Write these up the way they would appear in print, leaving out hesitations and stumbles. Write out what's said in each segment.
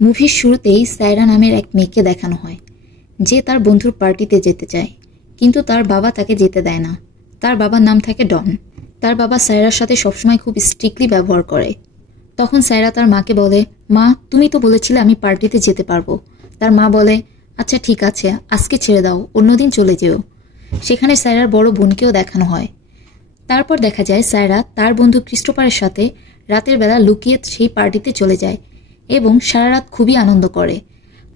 মুভির শুরুতেই সায়রা নামের এক মেয়েকে দেখানো হয় যে তার বন্ধুর পার্টিতে যেতে চায়, কিন্তু তার বাবা তাকে যেতে দেয় না। তার বাবার নাম থাকে ডন। তার বাবা সায়রার সাথে সবসময় খুব স্ট্রিক্টলি ব্যবহার করে। তখন সায়রা তার মাকে বলে, মা তুমি তো বলেছিলে আমি পার্টিতে যেতে পারবো। তার মা বলে, আচ্ছা ঠিক আছে, আজকে ছেড়ে দাও, অন্যদিন চলে যেও। সেখানে সায়রার বড় বোনকেও দেখানো হয়। তারপর দেখা যায় সায়রা তার বন্ধু ক্রিস্টোফারের সাথে রাতের বেলা লুকিয়ে সেই পার্টিতে চলে যায় এবং সারা রাত খুবই আনন্দ করে।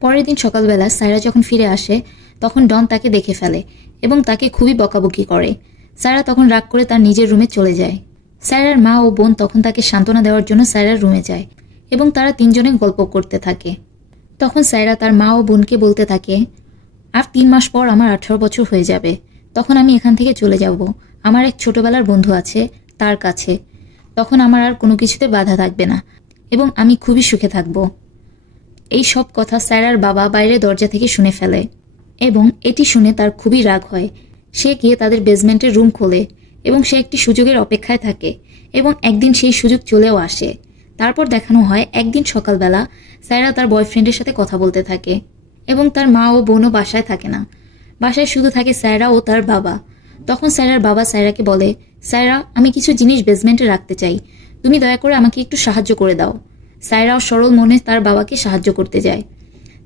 পরের দিন সকালবেলা সায়রা যখন ফিরে আসে তখন ডন তাকে দেখে ফেলে এবং তাকে খুবই বকাবকি করে। সায়রা তখন রাগ করে তার নিজের রুমে চলে যায়। সায়রার মা ও বোন তখন তাকে সান্ত্বনা দেওয়ার জন্য সায়রার রুমে যায় এবং তারা তিনজনে গল্প করতে থাকে। তখন সায়রা তার মা ও বোনকে বলতে থাকে, আর 3 মাস পর আমার 18 বছর হয়ে যাবে, তখন আমি এখান থেকে চলে যাব। আমার এক ছোটবেলার বন্ধু আছে তার কাছে, তখন আমার আর কোনো কিছুতে বাধা থাকবে না এবং আমি খুবই সুখে থাকব। এই সব কথা সায়রার বাবা বাইরে দরজা থেকে শুনে ফেলে এবং এটি শুনে তার খুবই রাগ হয়। সে গিয়ে তাদের বেসমেন্টের রুম খোলে এবং সে একটি সুযোগের অপেক্ষায় থাকে এবং একদিন সেই সুযোগ চলেও আসে। তারপর দেখানো হয় একদিন সকালবেলা সায়রা তার বয়ফ্রেন্ডের সাথে কথা বলতে থাকে এবং তার মা ও বোনও বাসায় থাকে না। বাসায় শুধু থাকে সায়রা ও তার বাবা। তখন সায়রার বাবা সায়রাকে বলে, সায়রা আমি কিছু জিনিস বেসমেন্টে রাখতে চাই, তুমি দয়া করে আমাকে একটু সাহায্য করে দাও। সায়রাও সরল মনে তার বাবাকে সাহায্য করতে যায়।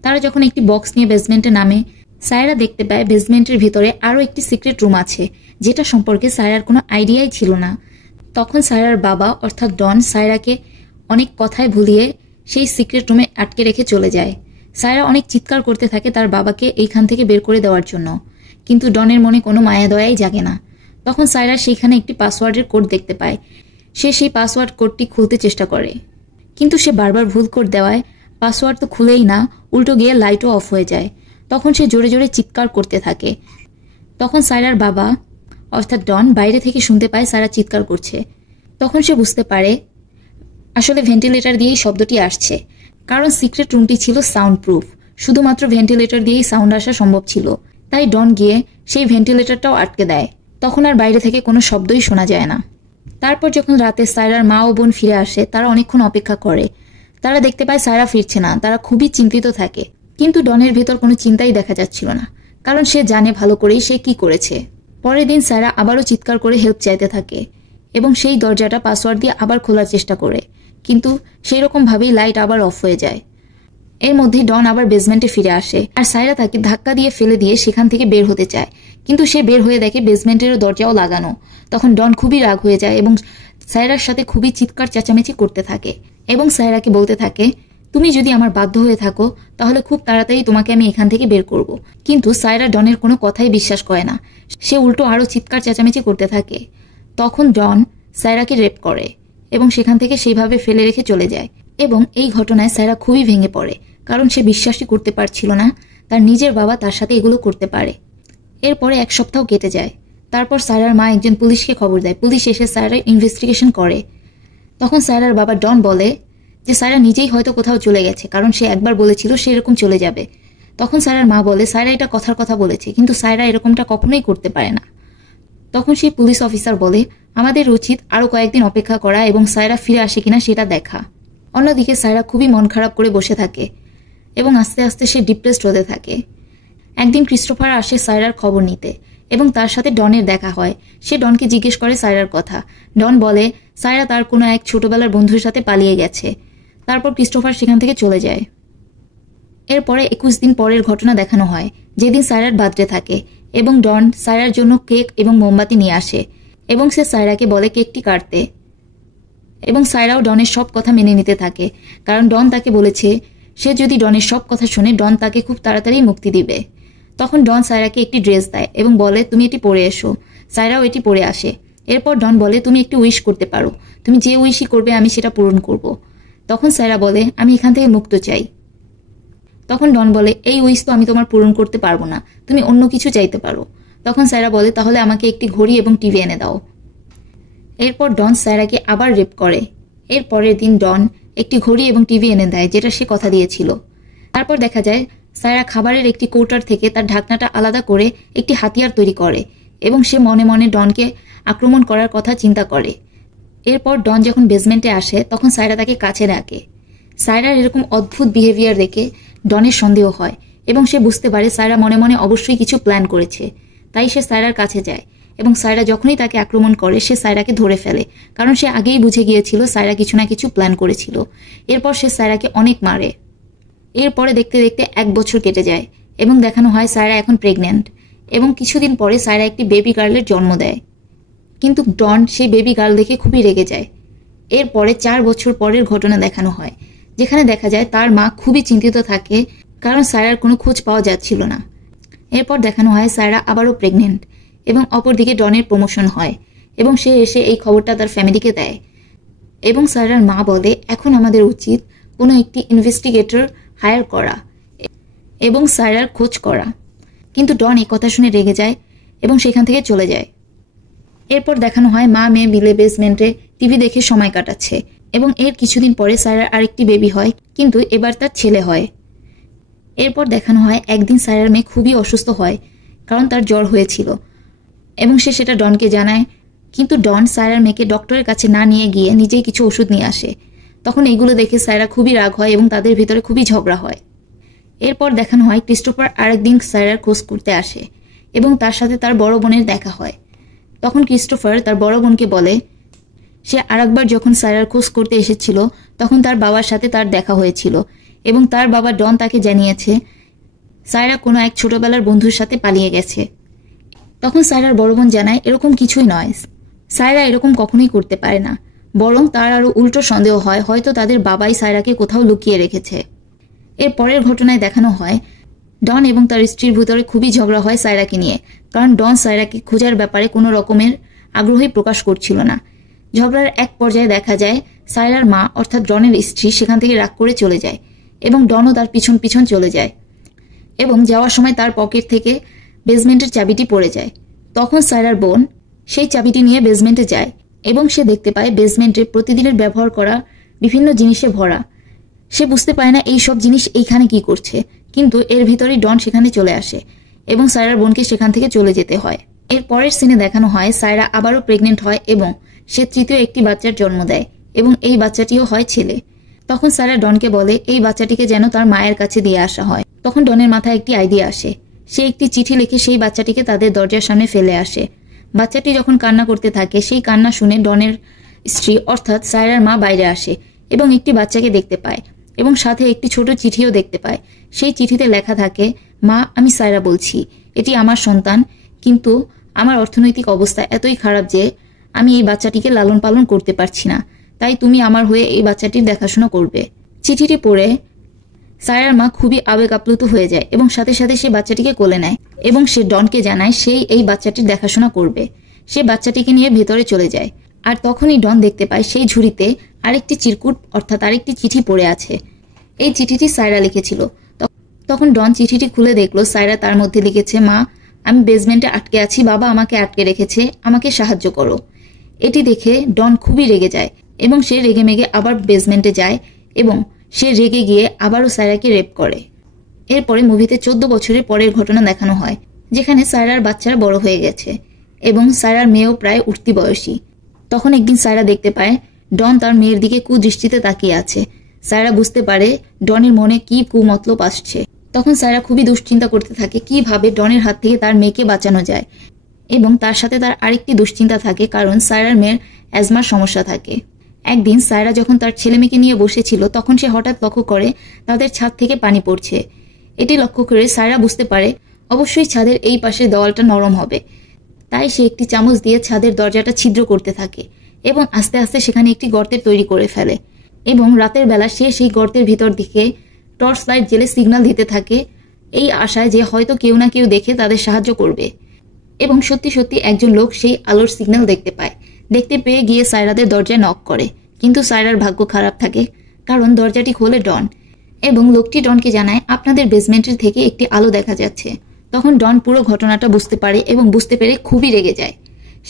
তারা যখন একটি বক্স নিয়ে বেসমেন্টে নামে, সায়রা দেখতে পায় বেসমেন্টের ভিতরে আরও একটি সিক্রেট রুম আছে যেটা সম্পর্কে সায়রার কোনো আইডিয়াই ছিল না। তখন সায়রার বাবা অর্থাৎ ডন সায়রাকে অনেক কথায় ভুলিয়ে সেই সিক্রেট রুমে আটকে রেখে চলে যায়। সায়রা অনেক চিৎকার করতে থাকে তার বাবাকে এইখান থেকে বের করে দেওয়ার জন্য, কিন্তু ডনের মনে কোনো মায়া দয়াই জাগে না। তখন সায়রা সেইখানে একটি পাসওয়ার্ডের কোড দেখতে পায়। সে সেই পাসওয়ার্ড কোডটি খুলতে চেষ্টা করে, কিন্তু সে বারবার ভুল কোড দেওয়ায় পাসওয়ার্ড তো খুলেই না, উল্টো গিয়ে লাইটও অফ হয়ে যায়। তখন সে জোরে জোরে চিৎকার করতে থাকে। তখন সায়রার বাবা অর্থাৎ ডন বাইরে থেকে শুনতে পায় সায়রা চিৎকার করছে। তখন সে বুঝতে পারে আসলে ভেন্টিলেটর দিয়েই শব্দটি আসছে, কারণ সিক্রেট রুমটি ছিল সাউন্ড প্রুফ, শুধুমাত্র ভেন্টিলেটর দিয়েই সাউন্ড আসা সম্ভব ছিল। তাই ডন গিয়ে সেই ভেন্টিলেটরটাও আটকে দেয়। তখন আর বাইরে থেকে কোনো শব্দই শোনা যায় না। তারপর যখন রাতে সায়রার মা ও বোন ফিরে আসে তারা অনেকক্ষণ অপেক্ষা করে। তারা দেখতে পায় সায়রা ফিরছে না। তারা খুবই চিন্তিত থাকে, কিন্তু ডনের ভেতর কোনো চিন্তাই দেখা যাচ্ছিল না, কারণ সে জানে ভালো করেই সে কি করেছে। পরের দিন সায়রা আবারও চিৎকার করে হেল্প চাইতে থাকে এবং সেই দরজাটা পাসওয়ার্ড দিয়ে আবার খোলার চেষ্টা করে, কিন্তু সেই রকম ভাবেই লাইট আবার অফ হয়ে যায়। এর মধ্যেই ডন আবার বেসমেন্টে ফিরে আসে আর সায়রা তাকে ধাক্কা দিয়ে ফেলে দিয়ে সেখান থেকে বের হতে চায়, কিন্তু সে বের হয়ে দেখে বেসমেন্টের দরজাও লাগানো। তখন ডন খুবই রাগ হয়ে যায় এবং সায়রার সাথে খুবই চিৎকার চেঁচামেচি করতে থাকে এবং সায়রাকে বলতে থাকে, তুমি যদি আমার বাধ্য হয়ে থাকো তাহলে খুব তাড়াতাড়ি তোমাকে আমি এখান থেকে বের করব। কিন্তু সায়রা ডনের কোনো কথাই বিশ্বাস করে না। সে উল্টো আরও চিৎকার চেঁচামেচি করতে থাকে। তখন ডন সায়রাকে রেপ করে এবং সেখান থেকে সেইভাবে ফেলে রেখে চলে যায় এবং এই ঘটনায় সায়রা খুবই ভেঙে পড়ে, কারণ সে বিশ্বাসই করতে পারছিল না তার নিজের বাবা তার সাথে এগুলো করতে পারে। এরপরে 1 সপ্তাহ কেটে যায়। তারপর সায়রার মা একজন পুলিশকে খবর দেয়। পুলিশ এসে সায়রার ইনভেস্টিগেশন করে। তখন সায়রার বাবা ডন বলে যে সায়রা নিজেই হয়তো কোথাও চলে গেছে, কারণ সে একবার বলেছিল সে এরকম চলে যাবে। তখন সায়রার মা বলে সায়রা এটা কথার কথা বলেছে, কিন্তু সায়রা এরকমটা কখনোই করতে পারে না। তখন সেই পুলিশ অফিসার বলে আমাদের উচিত আরও কয়েকদিন অপেক্ষা করা এবং সায়রা ফিরে আসে কিনা সেটা দেখা। অন্যদিকে সায়রা খুবই মন খারাপ করে বসে থাকে এবং আস্তে আস্তে সে ডিপ্রেসড হতে থাকে। একদিন ক্রিস্টোফার আসে সায়রার খবর নিতে এবং তার সাথে ডনের দেখা হয়। সে ডনকে জিজ্ঞেস করে সায়রার কথা। ডন বলে সায়রা তার কোনো এক ছোটবেলার বন্ধুর সাথে পালিয়ে গেছে। তারপর ক্রিস্টোফার সেখান থেকে চলে যায়। এরপরে 21 দিন পরের ঘটনা দেখানো হয়, যেদিন সায়রার বার্থডে থাকে এবং ডন সায়রার জন্য কেক এবং মোমবাতি নিয়ে আসে এবং সে সায়রাকে বলে কেকটি কাটতে এবং সায়রাও ডনের সব কথা মেনে নিতে থাকে, কারণ ডন তাকে বলেছে সে যদি ডনের সব কথা শুনে ডন তাকে খুব তাড়াতাড়ি মুক্তি দিবে। তখন ডন সায়রাকে একটি ড্রেস দেয় এবং বলে তুমি এটি পরে এসো। সায়রাও এটি পরে আসে। এরপর ডন বলে তুমি একটি উইশ করতে পারো, তুমি যে উইশই করবে আমি সেটা পূরণ করব। তখন সায়রা বলে আমি এখান থেকে মুক্ত চাই। তখন ডন বলে এই উইশ তো আমি তোমার পূরণ করতে পারবো না, তুমি অন্য কিছু চাইতে পারো। তখন সায়রা বলে তাহলে আমাকে একটি ঘড়ি এবং টিভি এনে দাও। এরপর ডন সায়রাকে আবার রেপ করে। এর পরের দিন ডন একটি ঘড়ি এবং টিভি এনে দেয়, যেটা সে কথা দিয়েছিল। তারপর দেখা যায় সায়রা খাবারের একটি কৌটার থেকে তার ঢাকনাটা আলাদা করে একটি হাতিয়ার তৈরি করে এবং সে মনে মনে ডনকে আক্রমণ করার কথা চিন্তা করে। এরপর ডন যখন বেসমেন্টে আসে তখন সায়রা তাকে কাছে ডাকে। সায়রার এরকম অদ্ভুত বিহেভিয়ার দেখে ডনের সন্দেহ হয় এবং সে বুঝতে পারে সায়রা মনে মনে অবশ্যই কিছু প্ল্যান করেছে। তাই সে সায়রার কাছে যায় এবং সায়রা যখনই তাকে আক্রমণ করে সে সায়রাকে ধরে ফেলে, কারণ সে আগেই বুঝে গিয়েছিল সায়রা কিছু না কিছু প্ল্যান করেছিল। এরপর সে সায়রাকে অনেক মারে। এরপরে দেখতে দেখতে 1 বছর কেটে যায় এবং দেখানো হয় সায়রা এখন প্রেগন্যান্ট এবং কিছুদিন পরে সায়রা একটি বেবি গার্লের জন্ম দেয়। কিন্তু ডন সেই বেবি গার্ল দেখে খুবই রেগে যায়। এরপরে 4 বছর পরের ঘটনা দেখানো হয়, যেখানে দেখা যায় তার মা খুবই চিন্তিত থাকে কারণ সায়রার কোনো খোঁজ পাওয়া যাচ্ছিল না। এরপর দেখানো হয় সায়রা আবারও প্রেগনেন্ট এবং অপরদিকে ডনের প্রমোশন হয় এবং সে এসে এই খবরটা তার ফ্যামিলিকে দেয় এবং সায়রার মা বলে এখন আমাদের উচিত কোনো একটি ইনভেস্টিগেটর হায়ার করা এবং সায়রার খোঁজ করা। কিন্তু ডন এই কথা শুনে রেগে যায় এবং সেখান থেকে চলে যায়। এরপর দেখানো হয় মা মেয়ে মিলে বেসমেন্টে টিভি দেখে সময় কাটাচ্ছে এবং এর কিছুদিন পরে সায়রার আরেকটি বেবি হয়, কিন্তু এবার তার ছেলে হয়। এরপর দেখানো হয় একদিন সায়রার মেয়ে খুবই অসুস্থ হয় কারণ তার জ্বর হয়েছিল এবং সে সেটা ডনকে জানায়, কিন্তু ডন সায়রার মেয়েকে ডক্টরের কাছে না নিয়ে গিয়ে নিজেই কিছু ওষুধ নিয়ে আসে। তখন এইগুলো দেখে সায়রা খুবই রাগ হয় এবং তাদের ভিতরে খুবই ঝগড়া হয়। এরপর দেখানো হয় ক্রিস্টোফার আরেকদিন সায়রার খোঁজ করতে আসে এবং তার সাথে তার বড় বোনের দেখা হয়। তখন ক্রিস্টোফার তার বড় বোনকে বলে সে আরেকবার যখন সায়রার খোঁজ করতে এসেছিল তখন তার বাবার সাথে তার দেখা হয়েছিল এবং তার বাবা ডন তাকে জানিয়েছে সায়রা কোনো এক ছোটবেলার বন্ধুর সাথে পালিয়ে গেছে। তখন সায়রার বড় বোন জানায় এরকম কিছুই নয়, সায়রা এরকম কখনোই করতে পারে না, বরং তার আরো উল্টো সন্দেহ হয় হয়তো তাদের বাবাই সায়রাকে কোথাও লুকিয়ে রেখেছে। এর পরের ঘটনায় দেখানো হয় ডন এবং তার স্ত্রীর ভিতরে খুবই ঝগড়া হয় সায়রাকে নিয়ে, কারণ ডন সায়রাকে খোঁজার ব্যাপারে কোনো রকমের আগ্রহী প্রকাশ করছিল না। ঝগড়ার এক পর্যায়ে দেখা যায় সায়রার মা অর্থাৎ ডনের স্ত্রী সেখান থেকে রাগ করে চলে যায় এবং ডনও তার পিছন পিছন চলে যায় এবং যাওয়ার সময় তার পকেট থেকে বেসমেন্টের চাবিটি পড়ে যায়। তখন সায়রার বোন সেই চাবিটি নিয়ে বেসমেন্টে যায় এবং সে দেখতে পায় বেসমেন্টে প্রতিদিনের ব্যবহার করা বিভিন্ন জিনিসে ভরা। সে বুঝতে পারে না এই সব জিনিস এইখানে কি করছে, কিন্তু এর ভিতরেই ডন সেখানে চলে আসে এবং সায়রার বোনকে সেখান থেকে চলে যেতে হয়। এর পরের সিনে দেখানো হয় সায়রা আবারও প্রেগনেন্ট হয় এবং সে তৃতীয় একটি বাচ্চার জন্ম দেয় এবং এই বাচ্চাটিও হয় ছেলে। তখন সায়রা ডনকে বলে এই বাচ্চাটিকে যেন তার মায়ের কাছে দিয়ে আসা হয়। তখন ডনের মাথায় একটি আইডিয়া আসে, সে একটি চিঠি লিখে সেই বাচ্চাটিকে তাদের দরজার সামনে ফেলে আসে। বাচ্চাটি যখন কান্না করতে থাকে সেই কান্না শুনে ডনের স্ত্রী অর্থাৎ সায়রার মা বাইরে আসে এবং একটি বাচ্চাকে দেখতে পায় এবং সাথে একটি ছোট চিঠিও দেখতে পায়। সেই চিঠিতে লেখা থাকে, মা আমি সায়রা বলছি, এটি আমার সন্তান, কিন্তু আমার অর্থনৈতিক অবস্থা এতই খারাপ যে আমি এই বাচ্চাটিকে লালন পালন করতে পারছি না, তাই তুমি আমার হয়ে এই বাচ্চাটির দেখাশোনা করবে। চিঠিটি পড়ে সায়রার মা খুবই আবেগ আপ্লুত হয়ে যায় এবং সাথে সাথে সে বাচ্চাটিকে কোলে নেয় এবং সে ডনকে জানায় সেই এই বাচ্চাটির দেখাশোনা করবে। সে বাচ্চাটিকে নিয়ে ভেতরে চলে যায় আর তখনই ডন দেখতে পায় সেই ঝুড়িতে আরেকটি চিরকুট অর্থাৎ আরেকটি চিঠি পড়ে আছে। এই চিঠিটি সায়রা লিখেছিল। তখন ডন চিঠিটি খুলে দেখলো সায়রা তার মধ্যে লিখেছে, মা আমি বেসমেন্টে আটকে আছি, বাবা আমাকে আটকে রেখেছে, আমাকে সাহায্য করো। এটি দেখে ডন খুবই রেগে যায় এবং সে রেগে মেগে আবার বেসমেন্টে যায় এবং সে রেগে গিয়ে আবারও সায়রাকে রেপ করে। এরপরে মুভিতে 14 বছরের পরের ঘটনা দেখানো হয়, যেখানে সায়রার বাচ্চারা বড় হয়ে গেছে এবং সায়রার মেয়েও প্রায় উঠতি বয়সী। তখন একদিন সায়রা দেখতে পায় ডন তার মেয়ের দিকে কুদৃষ্টিতে তাকিয়ে আছে। সায়রা বুঝতে পারে ডনের মনে কি কুমতলব আসছে। তখন সায়রা খুবই দুশ্চিন্তা করতে থাকে কিভাবে ডনের হাত থেকে তার মেয়েকে বাঁচানো যায় এবং তার সাথে তার আরেকটি দুশ্চিন্তা থাকে, কারণ সায়রার মেয়ের অ্যাজমার সমস্যা থাকে। একদিন সায়রা যখন তার ছেলে মেয়েকে নিয়ে বসেছিল তখন সে হঠাৎ লক্ষ্য করে তাদের ছাদ থেকে পানি পড়ছে। এটি লক্ষ্য করে সায়রা বুঝতে পারে অবশ্যই ছাদের এই পাশের দেওয়ালটা নরম হবে, তাই সে একটি চামচ দিয়ে ছাদের দরজাটা ছিদ্র করতে থাকে এবং আস্তে আস্তে সেখানে একটি গর্তের তৈরি করে ফেলে এবং রাতের বেলা সে সেই গর্তের ভিতর দিকে টর্চ লাইট জেলে সিগন্যাল দিতে থাকে এই আশায় যে হয়তো কেউ না কেউ দেখে তাদের সাহায্য করবে। এবং সত্যি সত্যি একজন লোক সেই আলোর সিগন্যাল দেখতে পায়। দেখতে পেয়ে গিয়ে সায়রাদের দরজায় নক করে, কিন্তু সায়রার ভাগ্য খারাপ থাকে কারণ দরজাটি খোলে ডন এবং লোকটি ডনকে জানায় আপনাদের বেসমেন্টের থেকে একটি আলো দেখা যাচ্ছে। তখন ডন পুরো ঘটনাটা বুঝতে পারে এবং বুঝতে পেরে খুবই রেগে যায়।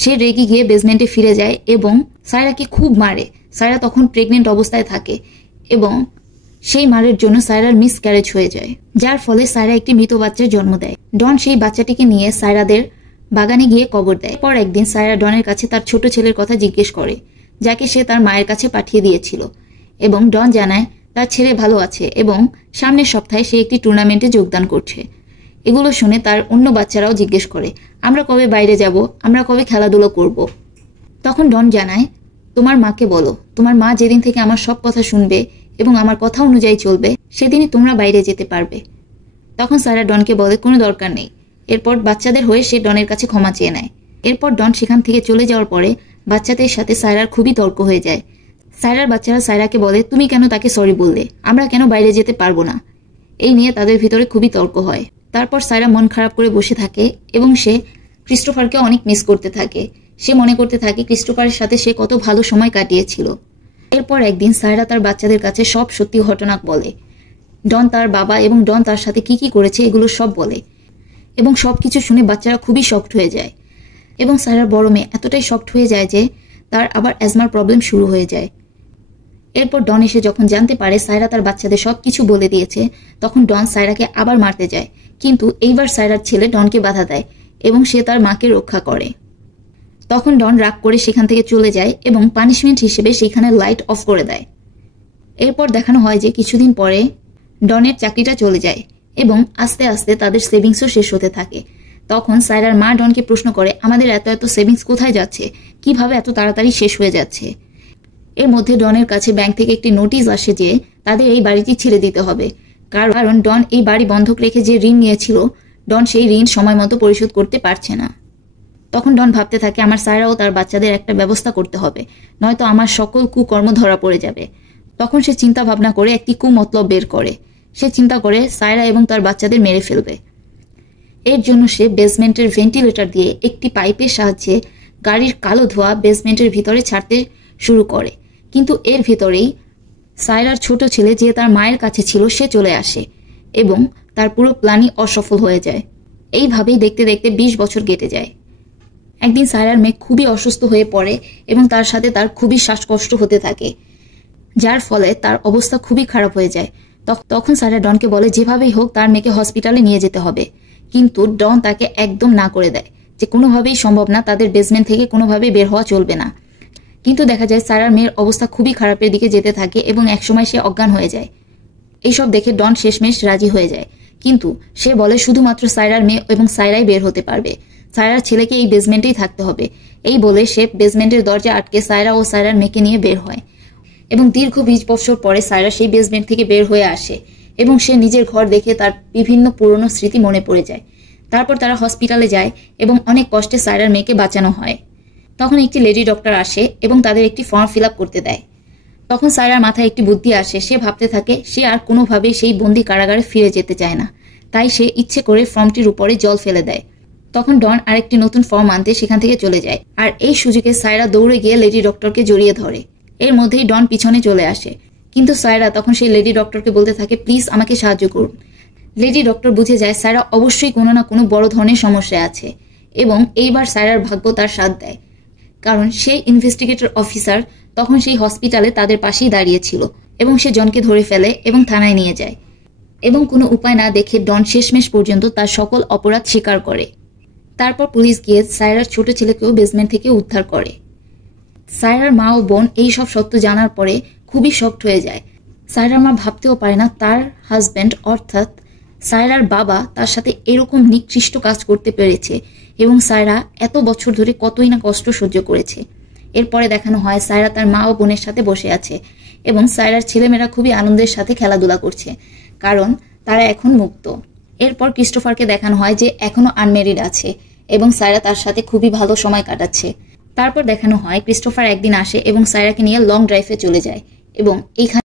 সে রেগে গিয়ে বেসমেন্টে ফিরে যায় এবং সায়রাকে খুব মারে। সায়রা তখন প্রেগনেন্ট অবস্থায় থাকে এবং সেই মারের জন্য সায়রার মিসক্যারেজ হয়ে যায়, যার ফলে সায়রা একটি মৃত বাচ্চার জন্ম দেয়। ডন সেই বাচ্চাটিকে নিয়ে সায়রাদের বাগানে গিয়ে কবর দেয়। পর একদিন সায়রা ডনের কাছে তার ছোট ছেলের কথা জিজ্ঞেস করে, যাকে সে তার মায়ের কাছে পাঠিয়ে দিয়েছিল এবং ডন জানায় তার ছেলে ভালো আছে এবং সামনের সপ্তাহে সে একটি টুর্নামেন্টে যোগদান করছে। এগুলো শুনে তার অন্য বাচ্চারাও জিজ্ঞেস করে, আমরা কবে বাইরে যাব, আমরা কবে খেলাধুলো করব। তখন ডন জানায়, তোমার মাকে বলো, তোমার মা যেদিন থেকে আমার সব কথা শুনবে এবং আমার কথা অনুযায়ী চলবে সেদিনই তোমরা বাইরে যেতে পারবে। তখন সায়রা ডনকে বলে কোনো দরকার নেই। এরপর বাচ্চাদের হয়ে সে ডনের কাছে ক্ষমা চেয়ে নেয়। এরপর ডন সেখান থেকে চলে যাওয়ার পরে বাচ্চাদের সাথে সায়রার খুবই তর্ক হয়ে যায়। সায়রার বাচ্চারা সায়রাকে বলে, তুমি কেন তাকে সরি বললে, আমরা কেন বাইরে যেতে পারবো না। এই নিয়ে তাদের ভিতরে খুবই তর্ক হয়। তারপর সায়রা মন খারাপ করে বসে থাকে এবং সে ক্রিস্টোফারকে অনেক মিস করতে থাকে। সে মনে করতে থাকে ক্রিস্টোফারের সাথে সে কত ভালো সময় কাটিয়েছিল। এরপর একদিন সায়রা তার বাচ্চাদের কাছে সব সত্যি ঘটনা বলে। ডন তার বাবা এবং ডন তার সাথে কি কি করেছে এগুলো সব বলে এবং সবকিছু শুনে বাচ্চারা খুবই শকড হয়ে যায় এবং সায়রার বড় মেয়ে এতটাই শকড হয়ে যায় যে তার আবার অ্যাজমার প্রবলেম শুরু হয়ে যায়। এরপর ডন এসে যখন জানতে পারে সায়রা তার বাচ্চাদের সবকিছু বলে দিয়েছে, তখন ডন সায়রাকে আবার মারতে যায়, কিন্তু এইবার সায়রার ছেলে ডনকে বাধা দেয় এবং সে তার মাকে রক্ষা করে। তখন ডন রাগ করে সেখান থেকে চলে যায় এবং পানিশমেন্ট হিসেবে সেখানে লাইট অফ করে দেয়। এরপর দেখানো হয় যে কিছুদিন পরে ডনের চাকরিটা চলে যায় এবং আস্তে আস্তে তাদের সেভিংসও শেষ হতে থাকে। তখন সায়রার মা ডনকে প্রশ্ন করে, আমাদের এত এত সেভিংস কোথায় যাচ্ছে, কিভাবে এত তাড়াতাড়ি শেষ হয়ে যাচ্ছে। এর মধ্যে ডনের কাছে ব্যাংক থেকে একটি নোটিশ আসে যে তাদের এই বাড়িটি ছেড়ে দিতে হবে, কারণ ডন এই বাড়ি বন্ধক রেখে যে ঋণ নিয়েছিল ডন সেই ঋণ সময় মতো পরিশোধ করতে পারছে না। তখন ডন ভাবতে থাকে, আমার সায়রা ও তার বাচ্চাদের একটা ব্যবস্থা করতে হবে, নয়তো আমার সকল কুকর্ম ধরা পড়ে যাবে। তখন সে চিন্তা ভাবনা করে একটি কুমতলব বের করে। সে চিন্তা করে সায়রা এবং তার বাচ্চাদের মেরে ফেলবে। এর জন্য সে বেসমেন্টের ভেন্টিলেটর দিয়ে একটি পাইপের সাহায্যে গাড়ির কালো ধোঁয়া বেসমেন্টের ভিতরে ছাড়তে শুরু করে। কিন্তু এর ভেতরেই সায়রার ছোট ছেলে যে তার মায়ের কাছে ছিল সে চলে আসে এবং তার পুরো প্ল্যানই অসফল হয়ে যায়। এইভাবেই দেখতে দেখতে 20 বছর কেটে যায়। একদিন সায়রার মেয়ে খুবই অসুস্থ হয়ে পড়ে এবং তার সাথে তার খুবই শ্বাসকষ্ট হতে থাকে, যার ফলে তার অবস্থা খুবই খারাপ হয়ে যায়। তখন সায়রা ডনকে বলে যেভাবেই হোক তার মেয়েকে হসপিটালে নিয়ে যেতে হবে, কিন্তু ডন তাকে একদম না করে দেয় যে কোনোভাবেই সম্ভব না, তাদের বেসমেন্ট থেকে কোনোভাবেই বের হওয়া চলবে না। কিন্তু দেখা যায় সায়রার মেয়ের অবস্থা খুবই খারাপের দিকে যেতে থাকে এবং একসময় সে অজ্ঞান হয়ে যায়। এইসব দেখে ডন শেষমেশ রাজি হয়ে যায়, কিন্তু সে বলে শুধুমাত্র সায়রার মেয়ে এবং সায়রাই বের হতে পারবে, সায়রার ছেলেকে এই বেসমেন্টেই থাকতে হবে। এই বলে সে বেসমেন্টের দরজা আটকে সায়রা ও সায়রার মেয়েকে নিয়ে বের হয় এবং দীর্ঘ 20 বছর পরে সায়রা সেই বেসমেন্ট থেকে বের হয়ে আসে এবং সে নিজের ঘর দেখে তার বিভিন্ন পুরনো স্মৃতি মনে পড়ে যায়। তারপর তারা হসপিটালে যায় এবং অনেক কষ্টে সায়রার মেয়েকে বাঁচানো হয়। তখন একটি লেডি ডক্টর আসে এবং তাদের একটি ফর্ম ফিল আপ করতে দেয়। তখন সায়রার মাথায় একটি বুদ্ধি আসে। সে ভাবতে থাকে সে আর কোনোভাবেই সেই বন্দি কারাগারে ফিরে যেতে চায় না, তাই সে ইচ্ছে করে ফর্মটির উপরে জল ফেলে দেয়। তখন ডন আরেকটি নতুন ফর্ম আনতে সেখান থেকে চলে যায়, আর এই সুযোগে সায়রা দৌড়ে গিয়ে লেডি ডক্টরকে জড়িয়ে ধরে। এর মধ্যেই ডন পিছনে চলে আসে, কিন্তু সায়রা তখন সেই লেডি ডক্টরকে বলতে থাকে প্লিজ আমাকে সাহায্য করুন। লেডি ডক্টর বুঝে যায় সায়রা অবশ্যই কোনো না কোনো বড় ধরনের সমস্যা আছে এবং এইবার সায়রার ভাগ্য তার সাথ দেয়, কারণ সেই ইনভেস্টিগেটর অফিসার তখন সেই হসপিটালে তাদের পাশেই দাঁড়িয়েছিল এবং সে জনকে ধরে ফেলে এবং থানায় নিয়ে যায় এবং কোনো উপায় না দেখে ডন শেষমেশ পর্যন্ত তার সকল অপরাধ স্বীকার করে। তারপর পুলিশ গিয়ে সায়রার ছোট ছেলেকেও বেসমেন্ট থেকে উদ্ধার করে। সায়রার মা ও বোন এই সব সত্য জানার পরে খুবই শকড হয়ে যায়। সায়রার মা ভাবতেও পারে না তার হাজব্যান্ড অর্থাৎ সায়রার বাবা তার সাথে এরকম নিকৃষ্ট কাজ করতে পেরেছে এবং সায়রা এত বছর ধরে কতই না কষ্ট সহ্য করেছে। এরপরে দেখানো হয় সায়রা তার মা ও বোনের সাথে বসে আছে এবং সায়রার ছেলেমেয়েরা খুবই আনন্দের সাথে খেলাধুলা করছে, কারণ তারা এখন মুক্ত। এরপর ক্রিস্টোফারকে দেখানো হয় যে এখনো আনমেরিড আছে এবং সায়রা তার সাথে খুবই ভালো সময় কাটাচ্ছে। তারপর দেখানো হয় ক্রিস্টোফার একদিন আসে এবং সায়রাকে নিয়ে লং ড্রাইভে চলে যায় এবং এইখানে